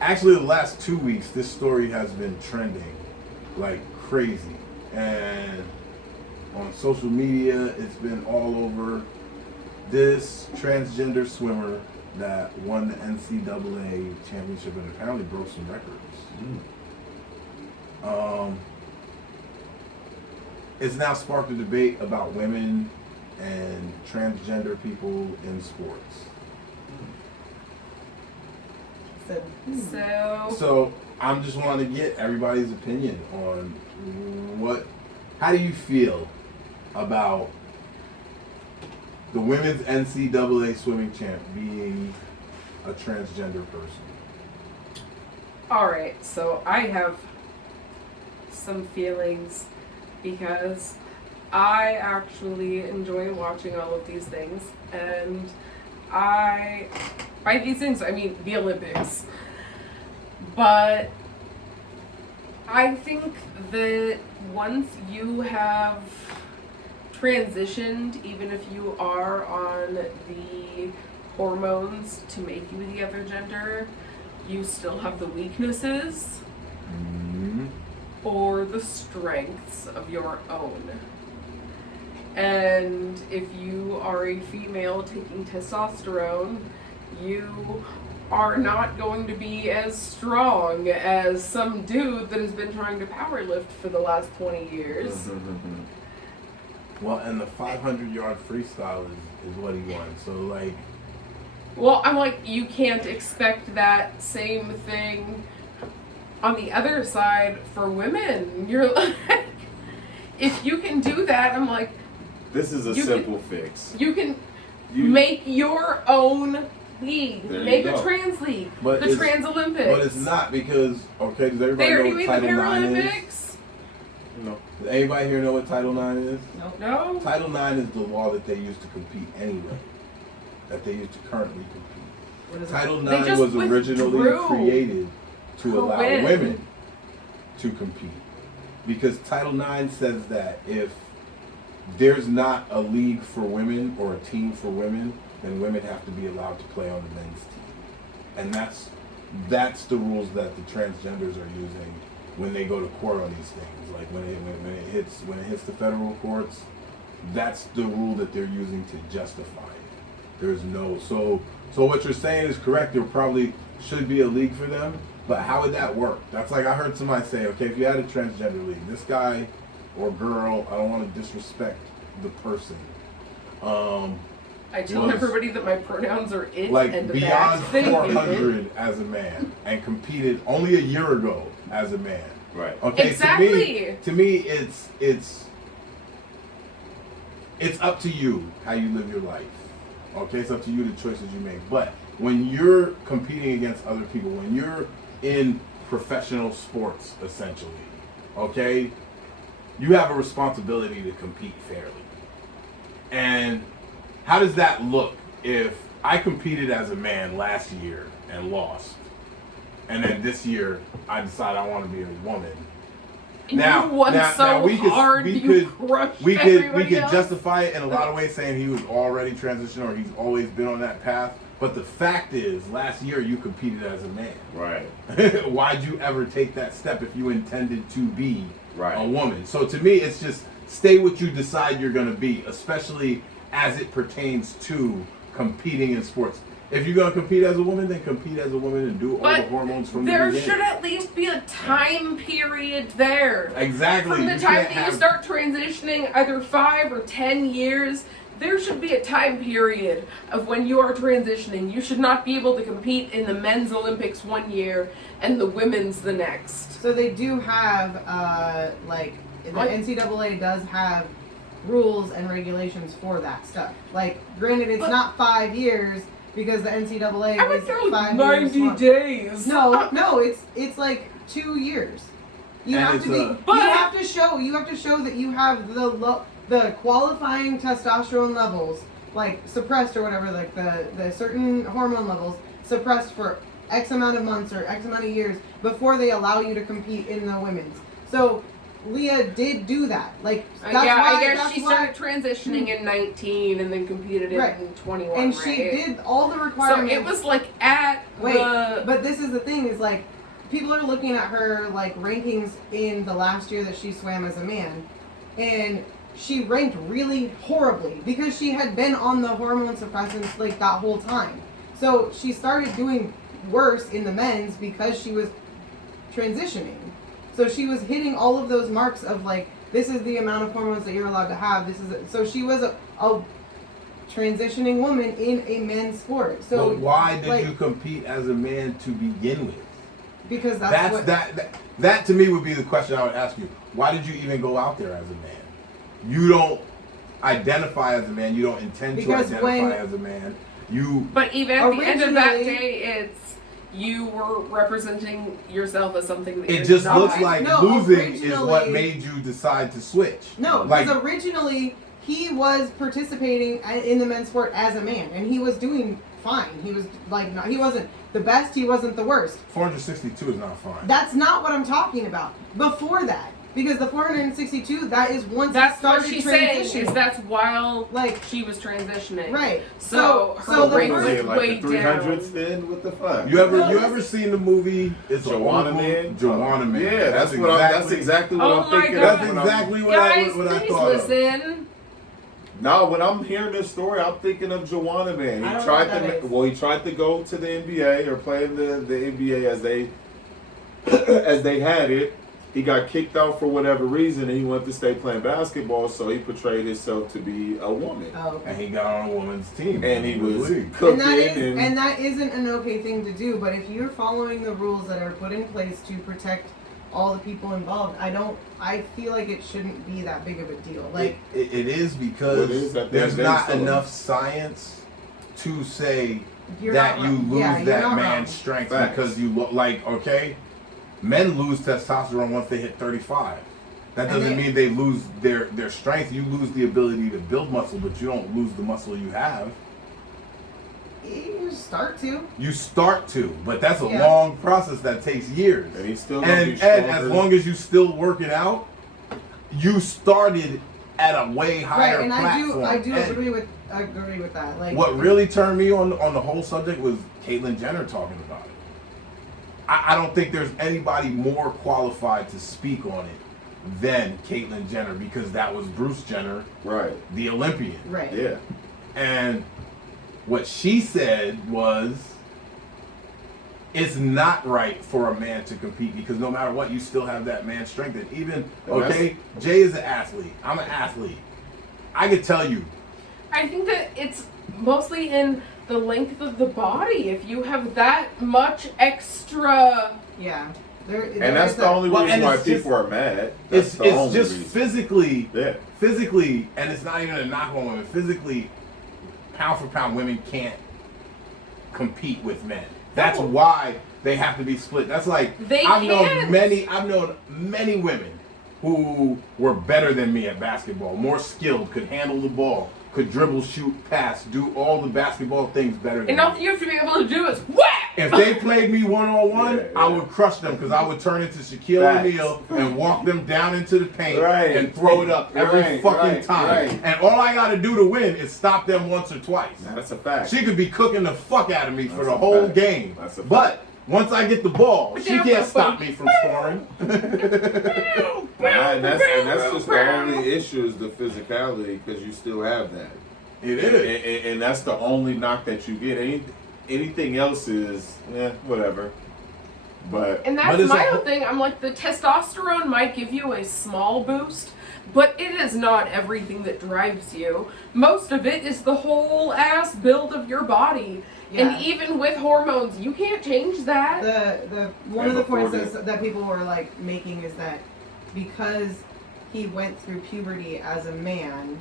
Actually, the last 2 weeks, this story has been trending like crazy, and on social media, it's been all over. This transgender swimmer that won the NCAA championship and apparently broke some records. It's now sparked a debate about women and transgender people in sports. So I'm just wanting to get everybody's opinion on how do you feel about the women's NCAA swimming champ being a transgender person? Alright, so I have some feelings because I actually enjoy watching all of these things, and by these things I mean the Olympics. But I think that once you have transitioned, even if you are on the hormones to make you the other gender, you still have the weaknesses or the strengths of your own. And if you are a female taking testosterone, you are not going to be as strong as some dude that has been trying to powerlift for the last 20 years. Well, and the 500-yard freestyle is what he won. So, like... Well, I'm like, you can't expect that same thing on the other side for women. You're like... If you can do that, I'm like... This is a simple fix. You can make your own league. Make a trans league. But the Trans Olympics. But it's not because, okay, does everybody know what Title IX is? No. Does anybody here know what Title IX is? No. Title IX is the law that they use to compete anyway. That they use to currently compete. Title IX was originally created to allow women to compete. Because Title IX says that if there's not a league for women or a team for women, then women have to be allowed to play on the men's team. And that's the rules that the transgenders are using when they go to court on these things. Like when it hits the federal courts, that's the rule that they're using to justify it. There's no so what you're saying is correct. There probably should be a league for them, but how would that work? That's like I heard somebody say, okay, if you had a transgender league, this guy or girl, I don't want to disrespect the person. I tell everybody that my pronouns are it like and the beyond thing. 400 as a man and competed only a year ago as a man. Right. Okay. Exactly. To me, it's up to you how you live your life. Okay, it's up to you the choices you make. But when you're competing against other people, when you're in professional sports, essentially, okay, you have a responsibility to compete fairly. And how does that look if I competed as a man last year and lost, and then this year I decide I want to be a woman? Now we could justify it in a lot of ways, saying he was already transitioned or he's always been on that path. But the fact is, last year you competed as a man. Right. Why'd you ever take that step if you intended to be a woman? So to me, it's just stay what you decide you're going to be, especially as it pertains to competing in sports. If you're going to compete as a woman, then compete as a woman and do all the hormones from the beginning. There should at least be a time period there. Exactly. From the time that you start transitioning, either 5 or 10 years, there should be a time period of when you are transitioning. You should not be able to compete in the men's Olympics one year and the women's the next. So they do have, the NCAA does have rules and regulations for that stuff. Like, granted, it's not 5 years because the NCAA is 5 years. 90 days. No, it's like 2 years. You have to show that you have the qualifying testosterone levels, like suppressed or whatever, like the certain hormone levels suppressed for X amount of months or X amount of years before they allow you to compete in the women's. So Lia did do that. Like, that's I guess she started transitioning in 19 and then competed in 21. And she did all the requirements. So it was like but this is the thing, is like, people are looking at her like rankings in the last year that she swam as a man, and she ranked really horribly because she had been on the hormone suppressants like that whole time. So she started doing worse in the men's because she was transitioning. So she was hitting all of those marks of like, this is the amount of hormones that you're allowed to have. So she was a transitioning woman in a men's sport. So but why did you compete as a man to begin with? Because that to me would be the question I would ask you. Why did you even go out there as a man? You don't identify as a man. You don't intend to identify as a man. But even at the end of that day, it's you were representing yourself as something that it just looks like losing is what made you decide to switch. No, because originally he was participating in the men's sport as a man, and he was doing fine. He was like, he wasn't the best, he wasn't the worst. 462 is not fine. That's not what I'm talking about. Before that. Because the 462, that is once that's started what she's transitioning. saying, is that's while she was transitioning. Right. So the rank first, was way the 300s then? What the fuck? You ever seen the movie? It's Joanna Man? Joanna Man. Yeah, that's exactly what I'm thinking. That's exactly what I thought listen. No, when I'm hearing this story, I'm thinking of Joanna Man. He tried to go to the NBA or play in the NBA as they had it. He got kicked out for whatever reason, and he went to stay playing basketball, so he portrayed himself to be a woman. Oh, okay. And he got on a woman's team. And he was cooking. And that isn't an okay thing to do, but if you're following the rules that are put in place to protect all the people involved, I feel like it shouldn't be that big of a deal. Like it is because there's not enough science to say that you lose that man's strength because you look like, okay, men lose testosterone once they hit 35. That doesn't mean they lose their strength. You lose the ability to build muscle, but you don't lose the muscle you have. You start to, but that's a long process that takes years. And he's still and as long as you still working out, you started at a way higher platform. I do agree with that. Like, what really turned me on the whole subject was Caitlyn Jenner talking about it. I don't think there's anybody more qualified to speak on it than Caitlyn Jenner, because that was Bruce Jenner, right, the Olympian. Right. Yeah. And what she said was, it's not right for a man to compete because no matter what, you still have that man's strength. And even, Jay is an athlete. I'm an athlete. I could tell you. I think that it's mostly in the length of the body. If you have that much extra... Yeah. And that's the only reason why people are mad. It's just physically, and it's not even a knock on women, physically, pound for pound, women can't compete with men. That's why they have to be split. That's like, I've known many women who were better than me at basketball, more skilled, could handle the ball, could dribble, shoot, pass, do all the basketball things better than me. And all you have to be able to do is whack! If they played me one-on-one, I would crush them because I would turn into Shaquille O'Neal and walk them down into the paint and throw it up every fucking time. And all I got to do to win is stop them once or twice. That's a fact. She could be cooking the fuck out of me for the whole game. But once I get the ball, she can't stop me from scoring. And that's just the only issue is the physicality, because you still have that. It is. And that's the only knock that you get. Anything else is, whatever. And that's my whole thing. I'm like, the testosterone might give you a small boost, but it is not everything that drives you. Most of it is the whole ass build of your body. Yeah. And even with hormones, you can't change that. One of the points that people were like making is that because he went through puberty as a man,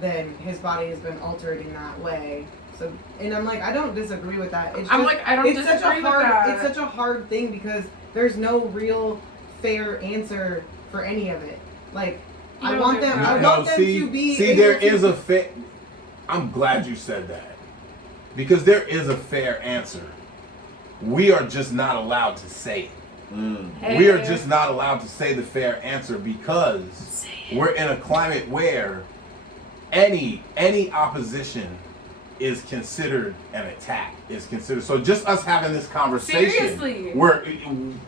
then his body has been altered in that way. So, and I'm like, I don't disagree with that. It's just, I don't disagree with that. It's such a hard thing because there's no real fair answer for any of it. Like, I want them to be. See, there is a fair. I'm glad you said that, because there is a fair answer. We are just not allowed to say it. Hey. We are just not allowed to say the fair answer because we're in a climate where any opposition is considered an attack. Is considered so. Just us having this conversation, seriously, where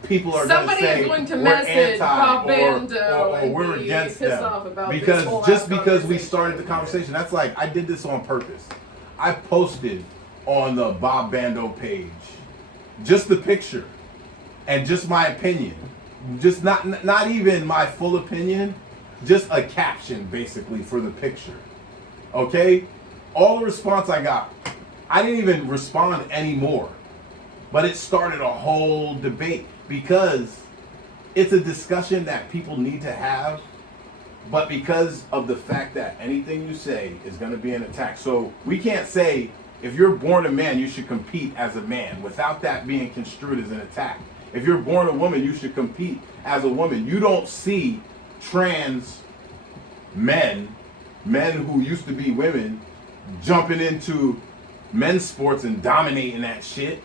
people are somebody going to say is going to we're message Bob anti Bando or we're against them because just because we started the conversation. That's like I did this on purpose. I posted on the Bob Bando page just the picture and just my opinion, just not even my full opinion, just a caption basically for the picture. Okay, all the response I got, I didn't even respond anymore, but it started a whole debate because it's a discussion that people need to have, but because of the fact that anything you say is going to be an attack. So we can't say if you're born a man, you should compete as a man without that being construed as an attack. If you're born a woman, you should compete as a woman. You don't see trans men who used to be women jumping into men's sports and dominating that shit.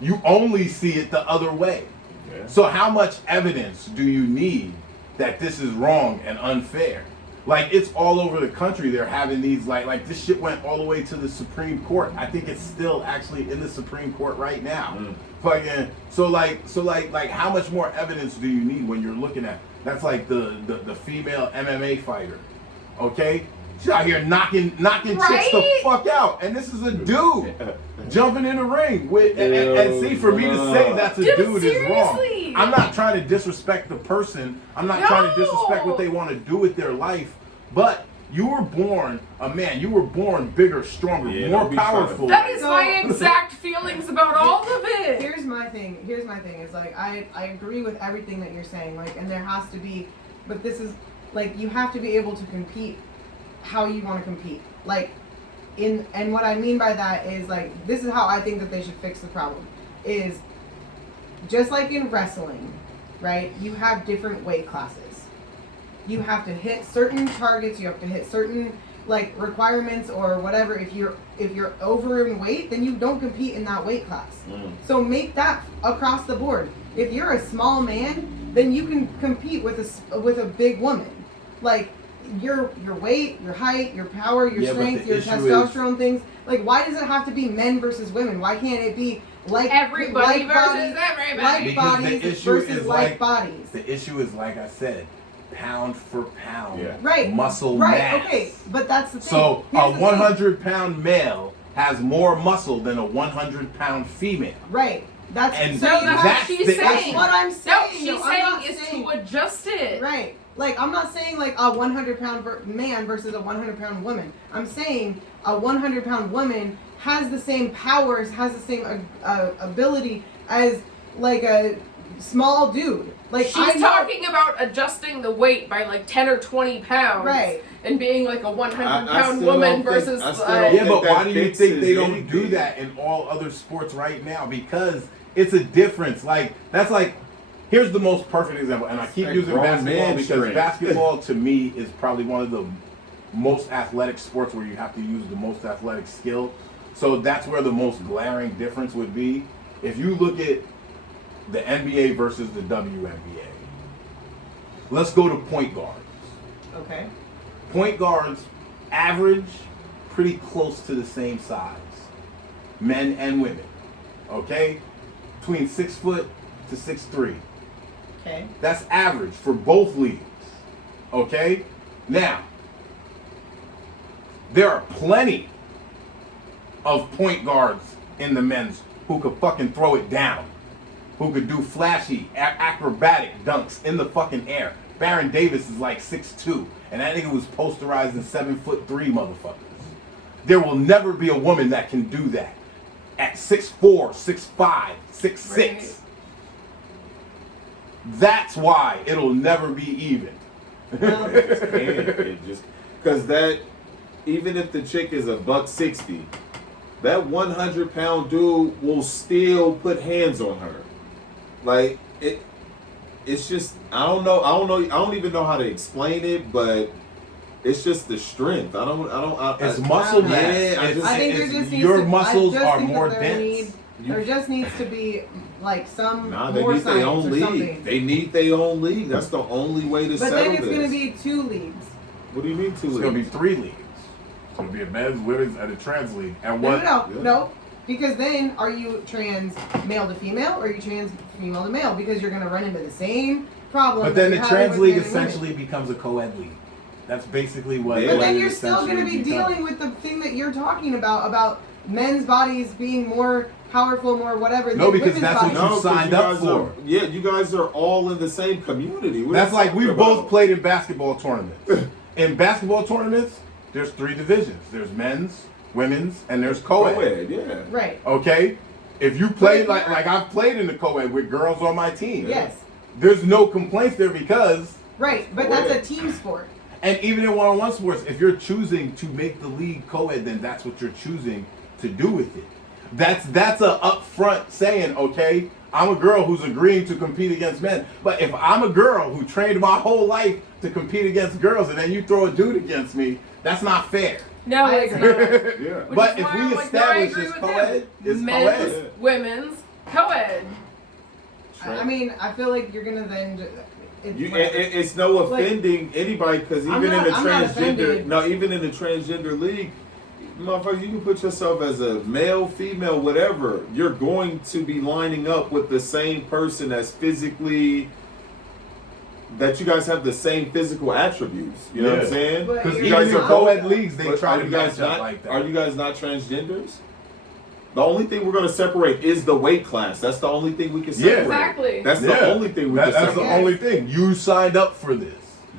You only see it the other way. Yeah. So how much evidence do you need that this is wrong and unfair? Like, it's all over the country. They're having these, like this shit went all the way to the Supreme Court. I think it's still actually in the Supreme Court right now. Fucking, so how much more evidence do you need when you're looking at, that's like the female MMA fighter, okay? She's out here knocking chicks the fuck out, and this is a dude jumping in the ring with, and see, for me to say that's a dude is wrong. I'm not trying to disrespect the person. I'm not trying to disrespect what they want to do with their life, but you were born a man. You were born bigger, stronger, more powerful. That is my exact feelings about all of it. Here's my thing. It's like I agree with everything that you're saying. Like, and there has to be, but this is like you have to be able to compete how you want to compete. Like, and what I mean by that is like this is how I think that they should fix the problem. Is just like in wrestling, right? You have different weight classes. You have to hit certain targets. You have to hit certain like requirements or whatever. If you're over in weight, then you don't compete in that weight class. So make that across the board. If you're a small man, then you can compete with a big woman. Like your weight, your height, your power, your strength, your testosterone things. Like, why does it have to be men versus women? Why can't it be like everybody versus everybody? Like bodies versus like bodies. The issue is, like I said, pound for pound, muscle mass. Right, okay, but that's the thing. So a 100-pound male has more muscle than a 100-pound female. Right. That's what she's saying. That's what I'm saying. No, she's saying is to adjust it. Right. Like, I'm not saying like a 100-pound man versus a 100-pound woman. I'm saying a 100-pound woman has the same powers, has the same ability as like a small dude. Like, she's talking about adjusting the weight by like 10 or 20 pounds, right? And being like a 100-pound woman versus. Yeah, but why do you think they don't do that in all other sports right now? Because it's a difference. Like, that's like. Here's the most perfect example, and I keep using basketball because basketball to me is probably one of the most athletic sports where you have to use the most athletic skill. So that's where the most glaring difference would be. If you look at the NBA versus the WNBA, let's go to point guards. Okay. Point guards average pretty close to the same size, men and women. Okay, between 6 foot to 6'3". Okay. That's average for both leagues. Okay? Now, there are plenty of point guards in the men's who could fucking throw it down, who could do flashy, acrobatic dunks in the fucking air. Baron Davis is like 6'2", and that nigga was posterized in 7'3" motherfuckers. There will never be a woman that can do that at 6'4", 6'5", 6'6". Right. That's why it'll never be even. It just because that even if the chick is $160, that 100-pound dude will still put hands on her. Like it's just I don't even know how to explain it, but it's just the strength. It's muscle mass. I think there just your muscles are more dense. There just needs to be like some they more need their own league. something. They need their own league. That's the only way to settle this. But then it's going to be 2 leagues. What do you mean 2 leagues? It's going to be 3 leagues. It's going to be a men's, women's, and a trans league. And No. Because then, are you trans male to female, or are you trans female to male? Because you're going to run into the same problem. But then the trans league essentially becomes a co-ed league. That's basically what. But then you're still going to be dealing with the thing that you're talking about men's bodies being more powerful, more whatever. No, because that's what you signed up for. You guys are all in the same community. That's like we've both played in basketball tournaments. In basketball tournaments, there's 3 divisions. There's men's, women's, and there's co-ed. Co-ed, yeah. Right. Okay? If you play like I've played in the co-ed with girls on my team. Yes. There's no complaints there because... Right, but that's a team sport. And even in one-on-one sports, if you're choosing to make the league co-ed, then that's what you're choosing to do with it. That's a upfront saying, okay, I'm a girl who's agreeing to compete against men. But if I'm a girl who trained my whole life to compete against girls and then you throw a dude against me, that's not fair. No, it's not. Yeah. But if we establish this co-ed, it's men's, co-ed. women's, co-ed. I mean, I feel like you're going to then... It's no offending anybody, because even in the transgender league, motherfucker, you can put yourself as a male, female, whatever. You're going to be lining up with the same person as physically. That you guys have the same physical attributes. You know what I'm saying? Because you guys are co-ed leagues, they try to match up like that. Are you guys not transgenders? The only thing we're going to separate is the weight class. That's the only thing we can separate. Yeah, exactly. That's the only thing we can separate. That's the only thing. You signed up for this.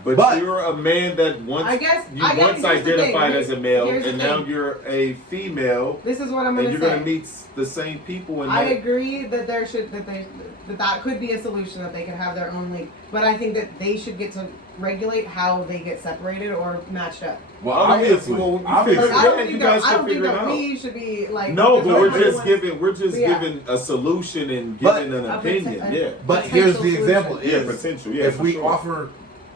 But you're a man that once identified as a male, and now you're a female. This is what I'm going to say. And you're going to meet the same people. I agree that that could be a solution, that they could have their own league. But I think that they should get to regulate how they get separated or matched up. Well, obviously. I don't think that we should be like. No, but we're just giving a solution and giving an opinion. But here's the example: potential. Yeah, if we offer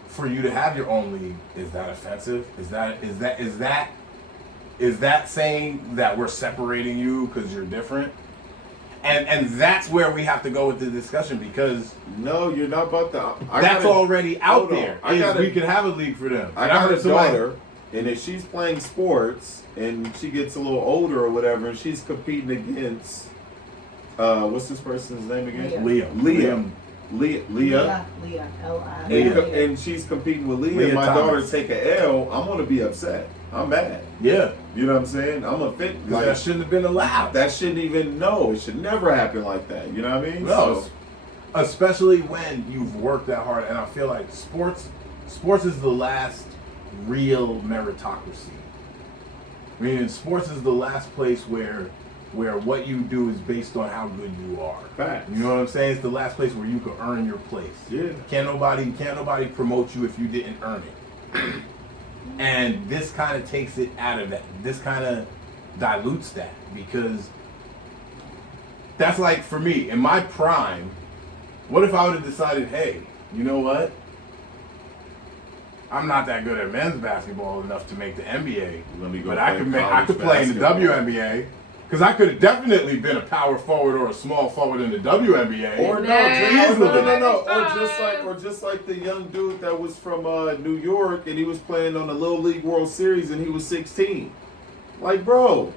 for you to have your own league, is that offensive? Is that saying that we're separating you because you're different? And that's where we have to go with the discussion, because no, you're not about to. That's already out there. We can have a league for them. I got a daughter, and if she's playing sports and she gets a little older or whatever, and she's competing against what's this person's name again? Lia. L-I. And she's competing with Lia. My daughter take a L. I'm gonna be upset. I'm mad. Yeah. You know what I'm saying? I'm offended. Like, that shouldn't have been allowed. That shouldn't even, it should never happen like that. You know what I mean? No. Especially when you've worked that hard. And I feel like sports is the last real meritocracy. I mean, sports is the last place where what you do is based on how good you are. Facts. You know what I'm saying? It's the last place where you can earn your place. Yeah. Can't nobody promote you if you didn't earn it. And this kind of takes it out of that. This kind of dilutes that, because that's like, for me, in my prime, what if I would have decided, hey, you know what? I'm not that good at men's basketball enough to make the NBA, but I could play in the WNBA. Because I could have definitely been a power forward or a small forward in the WNBA. Or or just like the young dude that was from New York, and he was playing on the Little League World Series, and he was 16. Like, bro,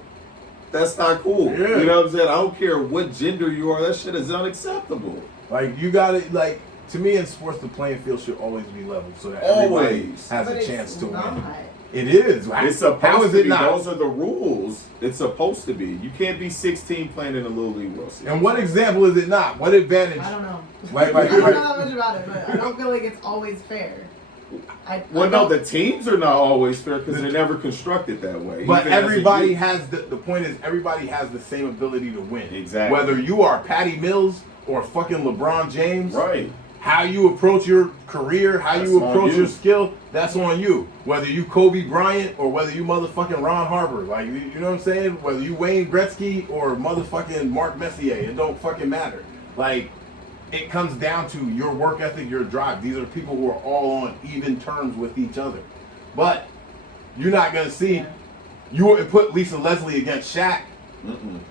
that's not cool. Yeah. You know what I'm saying? I don't care what gender you are. That shit is unacceptable. Like, you got to, like, to me in sports, the playing field should always be level so that everybody has a chance to win. It is. It's supposed to be. Those are the rules. It's supposed to be. You can't be 16 playing in a Little League World Series. And what example is it not? What advantage? I don't know. I don't know that much about it, but I don't feel like it's always fair. The teams are not always fair because they're never constructed that way. But everybody has the point is everybody has the same ability to win. Exactly. Whether you are Patty Mills or fucking LeBron James. Right. How you approach your career, you approach your skill, that's on you. Whether you Kobe Bryant or whether you motherfucking Ron Harper, like, you know what I'm saying? Whether you Wayne Gretzky or motherfucking Mark Messier, it don't fucking matter. Like, it comes down to your work ethic, your drive. These are people who are all on even terms with each other. But you're not gonna see, you wouldn't put Lisa Leslie against Shaq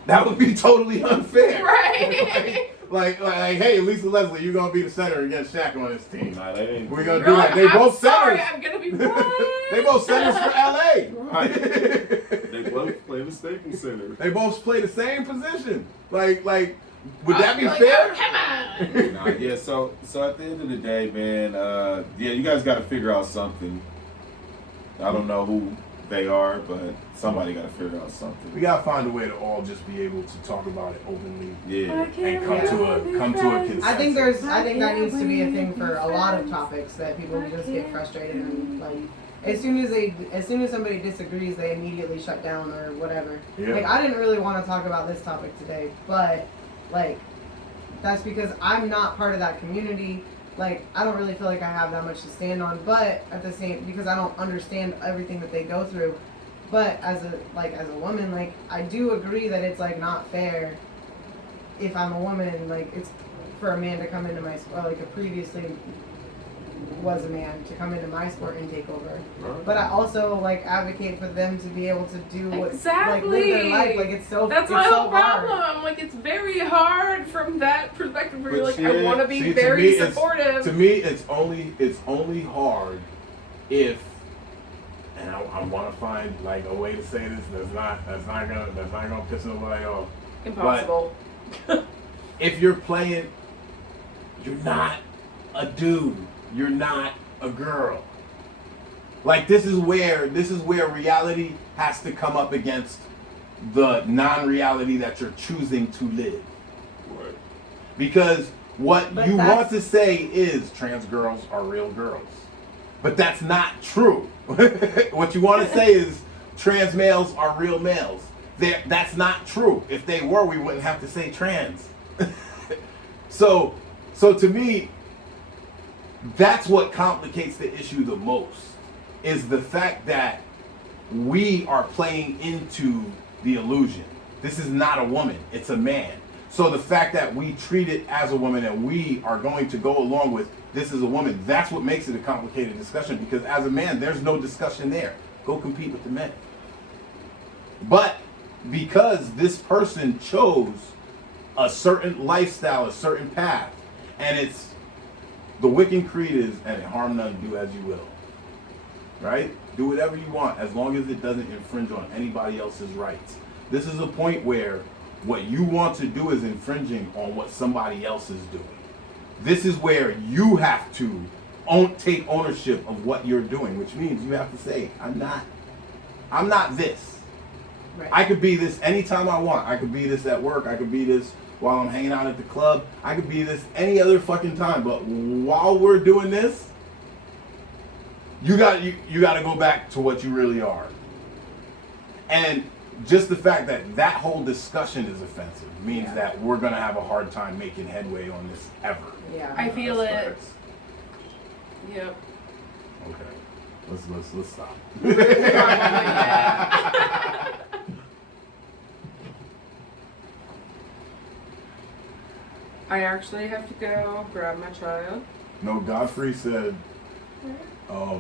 That would be totally unfair. Right. Like, hey, Lisa Leslie, you're gonna be the center against Shaq on this team. Nah, they ain't. We're gonna do that. They both sorry, centers. I'm gonna be what? They both centers for LA. Right. They both play the Staples Center. They both play the same position. Like, would that be Like, fair? oh, come on. Nah, yeah. So at the end of the day, man, yeah, you guys got to figure out something. I don't know who they are, but somebody got to figure out something. We gotta find a way to all just be able to talk about it openly. Yeah. And come to a consensus. I think that needs to be a thing for a lot of topics that people just get frustrated and like as soon as somebody disagrees, they immediately shut down or whatever. Yeah. Like I didn't really want to talk about this topic today, but like that's because I'm not part of that community. Like I don't really feel like I have that much to stand on, but at the same because I don't understand everything that they go through. But as a woman, like I do agree that it's like not fair if I'm a woman, like it's for a man to come into my sport, like a previously was a man to come into my sport and take over. Right. But I also like advocate for them to be able to do what Exactly. like live their life. Like it's so That's it's my so whole problem. hard. Like it's very hard from that perspective where you're But like, I want to be See, very to me, supportive. To me, it's only hard if, and I want to find like a way to say this that's not gonna piss nobody off. Impossible. If you're playing, you're not a dude. You're not a girl. Like this is where reality has to come up against the non-reality that you're choosing to live. Right. Because what But you that's- want to say is trans girls are real girls. But that's not true. What you want to say is trans males are real males. That's not true. If they were, we wouldn't have to say trans. So to me, that's what complicates the issue the most, is the fact that we are playing into the illusion. This is not a woman, it's a man. So the fact that we treat it as a woman and we are going to go along with this is a woman, that's what makes it a complicated discussion, because as a man, there's no discussion there. Go compete with the men. But because this person chose a certain lifestyle, a certain path, and it's the Wiccan creed is, and harm none, do as you will. Right? Do whatever you want as long as it doesn't infringe on anybody else's rights. This is a point where what you want to do is infringing on what somebody else is doing. This is where you have to take ownership of what you're doing, which means you have to say, I'm not this. Right. I could be this anytime I want. I could be this at work. I could be this while I'm hanging out at the club. I could be this any other fucking time. But while we're doing this, you got to go back to what you really are. And just the fact that whole discussion is offensive means that we're gonna have a hard time making headway on this ever. Yeah. I feel it. Facts. Yep. Okay. Let's stop. I actually have to go grab my child. No, Godfrey said,